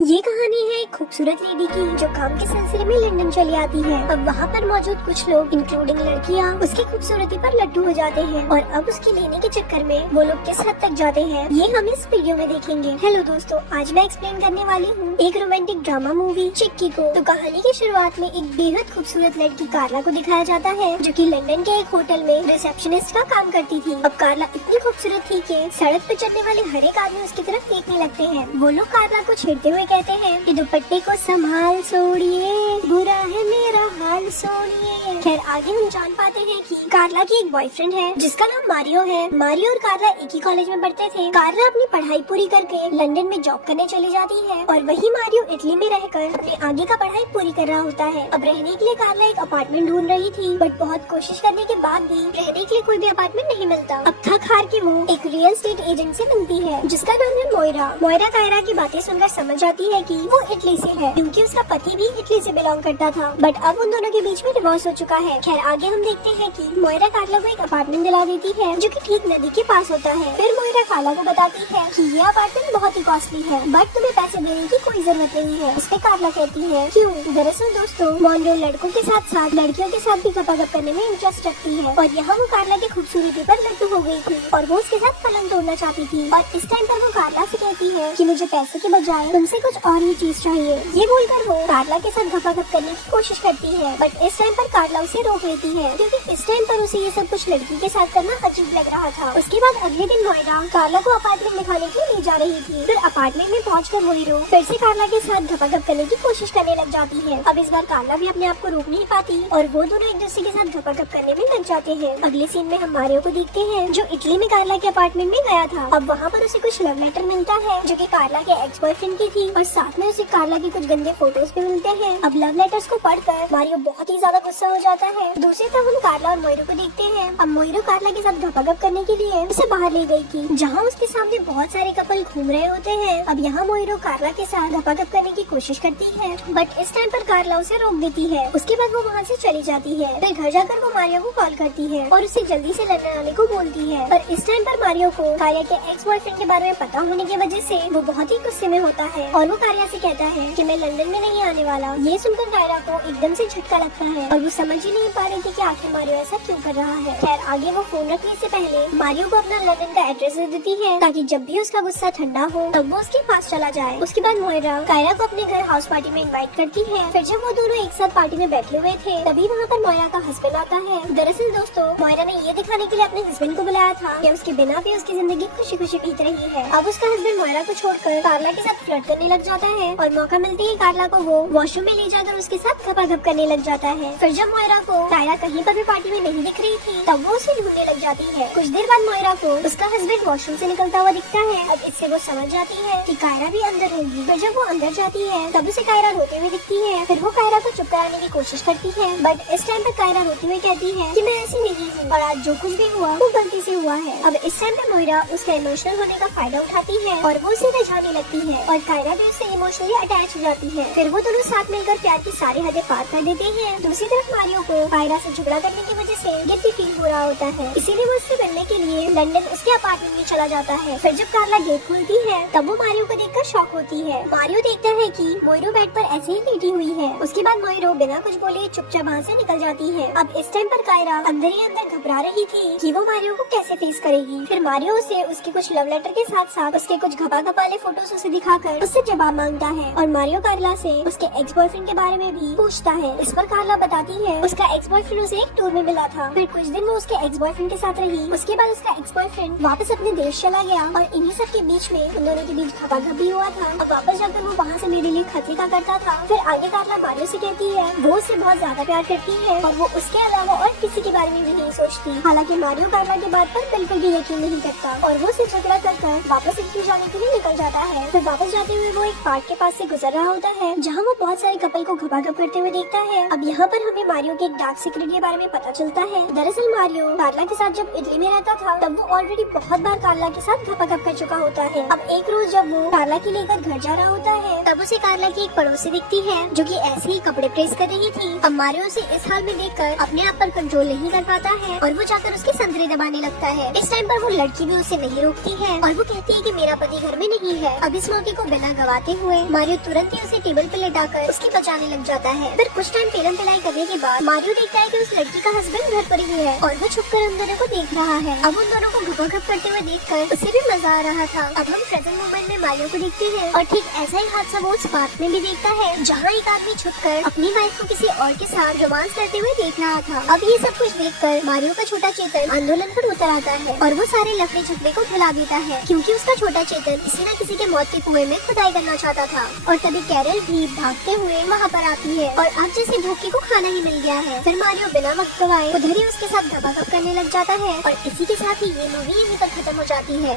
ये कहानी है एक खूबसूरत लेडी की जो काम के सिलसिले में लंदन चली आती है। अब वहाँ पर मौजूद कुछ लोग इंक्लूडिंग लड़कियाँ उसकी खूबसूरती पर लड्डू हो जाते हैं और अब उसकी लेने के चक्कर में वो लोग किस हद तक जाते हैं ये हम इस वीडियो में देखेंगे। हेलो दोस्तों, आज मैं एक्सप्लेन करने वाली हूँ एक रोमांटिक ड्रामा मूवी चिक्की को। तो कहानी की शुरुआत में एक बेहद खूबसूरत लड़की कार्ला को दिखाया जाता है जो कि लंदन के एक होटल में रिसेप्शनिस्ट का काम करती थी। अब कार्ला इतनी खूबसूरत थी कि सड़क पर चलने वाले हर एक आदमी उसकी तरफ देखने लगते हैं। वो लोग कार्ला को छेड़ते हुए कहते हैं कि दुपट्टे को संभाल सोड़िए, बुरा है मेरा हाल सोड़िए। खैर आगे हम जान पाते हैं कि कार्ला की एक बॉयफ्रेंड है जिसका नाम मारियो है। मारियो और कार्ला एक ही कॉलेज में पढ़ते थे। कार्ला अपनी पढ़ाई पूरी करके लंदन में जॉब करने चली जाती है और वही मारियो इटली में रहकर अपनी आगे का पढ़ाई पूरी कर रहा होता है। अब रहने के लिए कार्ला एक अपार्टमेंट ढूंढ रही थी बट बहुत कोशिश करने के बाद भी रहने के लिए कोई भी अपार्टमेंट नहीं मिलता। अब थक हार के वो एक रियल एस्टेट एजेंट से मिलती है जिसका नाम है मोयरा। मोयरा कायरा की बातें सुनकर समझ जाती है कि वो इटली से है क्योंकि उसका पति भी इटली से बिलोंग करता था बट अब उन दोनों के बीच में डिवोर्स हो चुका है। खैर आगे हम देखते हैं कि मोयरा कार्ला को एक अपार्टमेंट दिला देती है जो कि ठीक नदी के पास होता है। फिर मोयरा कार्ला को बताती है कि ये अपार्टमेंट बहुत ही कॉस्टली है बट तुम्हें पैसे देने की कोई जरूरत नहीं है। इस पे कार्ला कहती है क्यों? दरअसल दोस्तों मोनरो लड़कों के साथ साथ लड़कियों के साथ भी गपागप करने में इंटरेस्ट रखती है और यहाँ वो कार्ला की खूबसूरती पर लड्डू हो गई थी और वो उसके साथ पलंग तोड़ना चाहती थी। और इस टाइम पर वो कार्ला से कहती है कि मुझे पैसे के बजाय तुमसे कुछ और ही चीज चाहिए। ये बोलकर वो कार्ला के साथ गपागप करने की कोशिश करती है बट इस टाइम पर कार्ला उसे रोक लेती है क्योंकि इस टाइम पर उसे ये सब कुछ लड़की के साथ करना अजीब लग रहा था। उसके बाद अगले दिन मोयरा कार्ला को अपार्टमेंट दिखाने के लिए ले जा रही थी। फिर अपार्टमेंट में पहुंचकर मोयरो फिर से कार्ला के साथ गपागप करने की कोशिश करने लग जाती है। अब इस बार कार्ला भी अपने आप को रोक नहीं पाती और वो दोनों एक दूसरे के साथ गपागप करने में लग जाते हैं। अगले सीन में हम मारियो को देखते हैं जो इटली में कार्ला के अपार्टमेंट में गया था। अब वहाँ पर उसे कुछ लव लेटर मिलता है जो कि कार्ला के एक्स बॉयफ्रेंड की थी और साथ में उसे कार्ला की कुछ गंदे फोटोज भी मिलते हैं। अब लव लेटर्स को पढ़कर मारियो बहुत ही ज्यादा गुस्सा हो जाता है। दूसरी तरफ हम कार्ला और मोयरो को देखते हैं। अब मोयरो कार्ला के साथ गपागप करने के लिए उसे बाहर ले गई थी जहाँ उसके सामने बहुत सारे कपल घूम रहे होते हैं। अब यहाँ मोयरो कार्ला के साथ गपागप करने की कोशिश करती है बट इस टाइम पर कार्ला उसे रोक देती है। उसके बाद वो वहाँ से चली जाती है। फिर घर जाकर वो मारियो को कॉल करती है और उसे जल्दी से लंदन आने को बोलती है। पर इस टाइम पर मारियो को कार्या के एक्स बॉयफ्रेंड के बारे में पता होने की वजह से वो बहुत ही गुस्से में होता है और वो कार्या से कहता है कि मैं लंदन में नहीं आने वाला। ये सुनकर कायरा को एकदम से झटका लगता है और वो समझ ही नहीं पा रही थी कि आखिर मारियो ऐसा क्यों कर रहा है। खैर आगे वो फोन रखने से पहले मारियो को अपना लंदन का एड्रेस दे देती है ताकि जब भी उसका गुस्सा ठंडा हो तब वो उसके पास चला जाए। उसके बाद मोयरा कायरा को अपने घर हाउस पार्टी में इनवाइट करती है। फिर जब वो दोनों एक साथ पार्टी में बैठे हुए थे तभी वहाँ पर मोयरा का हस्बैंड आता है। दरअसल दोस्तों मोयरा ने ये दिखाने के लिए अपने हस्बैंड को बुलाया था कि उसके बिना भी उसकी जिंदगी खुशी खुशी बीत रही है। अब उसका हस्बैंड मोयरा को छोड़कर कार्ला के साथ फ्लर्ट करने लग जाता है और मौका मिलते ही कार्ला को वो वॉशरूम में ले जाकर उसके साथ गपागप करने लग जाता है। फिर जब मोयरा को कायरा कहीं पर भी पार्टी में नहीं दिख रही थी तब वो उसे ढूंढने लग जाती है। कुछ देर बाद मोयरा को उसका हस्बैंड वॉशरूम से निकलता हुआ दिखता है। अब इससे वो समझ जाती है कि कायरा भी अंदर होगी। फिर जब वो अंदर जाती है तब उसे कायरा रोते हुए दिखती है। फिर वो कायरा को चुप कराने की कोशिश करती है बट इस टाइम पर कायरा रोते हुए कहती है कि मैं ऐसी नहीं हूँ और आज जो कुछ भी हुआ वो गलती से हुआ है। अब इस टाइम पर मोयरा उसका इमोशनल होने का फायदा उठाती है और वो उसे रिझाने लगती है और कायरा भी उससे इमोशनली अटैच हो जाती है। फिर वो दोनों साथ मिलकर प्यार की सारी हदें पार कर देते हैं। दूसरी तरफ मारियो को कायरा से झगड़ा करने की वजह से गिल्टी फील हो रहा होता है, इसीलिए वो उससे मिलने के लिए लंदन उसके अपार्टमेंट में चला जाता है। फिर जब कार्ला गेट खोलती है तब वो मारियो को देखकर शॉक होती है। मारियो देखता है कि मोयरो बेड पर ऐसे ही लेटी हुई है। उसके बाद मोयरो बिना कुछ बोले चुपचाप वहाँ से निकल जाती है। अब इस टाइम पर कायरा अंदर ही अंदर घबरा रही थी कि वो मारियो को कैसे फेस करेगी। फिर मारियो उसे उसके कुछ लव लेटर के साथ साथ उसके कुछ घपाघप वाले फोटोज उसे दिखाकर उससे जवाब मांगता है और मारियो कार्ला से उसके एक्स बॉयफ्रेंड के बारे में भी पूछता है। इस पर कार्ला बताती है उसका एक्स बॉयफ्रेंड उसे एक टूर में मिला था। फिर कुछ दिन वो उसके एक्स बॉयफ्रेंड के साथ रही। उसके बाद उसका एक्स बॉयफ्रेंड वापस अपने देश चला गया और इन्हीं सब के बीच में उन दोनों के बीच घपाघप भी हुआ था। अब वापस जाकर वो वहाँ से मेरे लिए खतरे का करता था। फिर आगे कार्ला मारियो से कहती है वो उससे बहुत ज्यादा प्यार करती है और वो उसके अलावा और किसी के बारे में भी नहीं सोचती। हालांकि मारियो कार्ला की बात पर बिल्कुल भी यकीन नहीं करता और वो सिर्फ झगड़ा कर वापस इटली जाने के लिए निकल जाता है। फिर वापस जाते हुए वो एक पार्क के पास से गुजर रहा होता है जहाँ वो बहुत सारे कपल को घपाघप करते हुए देखता है। अब यहाँ पर हमें मारियो के एक डार्क सीक्रेट के बारे में पता चलता है। दरअसल मारियो कार्ला के साथ जब इटली में रहता था तब वो ऑलरेडी बहुत बार कार्ला के साथ घपाघप कर चुका होता है। अब एक रोज जब वो कार्ला की लेकर घर जा रहा होता है तब उसे कार्ला की एक पड़ोसी दिखती है जो कि ऐसे ही कपड़े प्रेस कर रही थी। अब मारियो उसे इस हाल में देखकर अपने आप पर कंट्रोल नहीं कर पाता है और वो जाकर उसके संतरे दबाने लगता है। इस टाइम पर वो लड़की भी उसे नहीं रोकती है और वो कहती है कि मेरा पति घर में नहीं है। अब इस मौके को बिना दबाते हुए मारियो तुरंत ही उसे टेबल पर लेटाकर उसकी बचाने लग जाता है। फिर कुछ टाइम पेलम पिलाई करने के बाद मारियो देखता है कि उस लड़की का हस्बैंड घर पर ही है और वो छुपकर उन दोनों को देख रहा है। अब उन दोनों को घुपाघुप करते हुए देखकर उसे भी मजा आ रहा था। अब हम प्रेजेंट मोमेंट में मारियो को देखते हैं और ठीक ऐसा ही हादसा वो उस पार्क में भी देखता है जहाँ एक आदमी छुपकर अपनी वाइफ को किसी और के साथ रोमांस करते हुए देख रहा था। अब ये सब कुछ देखकर मारियो का छोटा चेतन आंदोलन पर उतर आता है और वो सारे लफड़े झगड़े को भुला देता है क्योंकि उसका छोटा चेतन किसी न किसी के मौत के कुएं में खुदाई करना चाहता था। और तभी कैरल भी भागते हुए वहाँ पर आती है और अब जैसे धोखे को खाना ही मिल गया है। फिर मारियो बिना वक्त गवाए उधर ही उसके साथ धबाधब करने लग जाता है और इसी के साथ ही ये मूवी यहीं पर खत्म हो जाती है।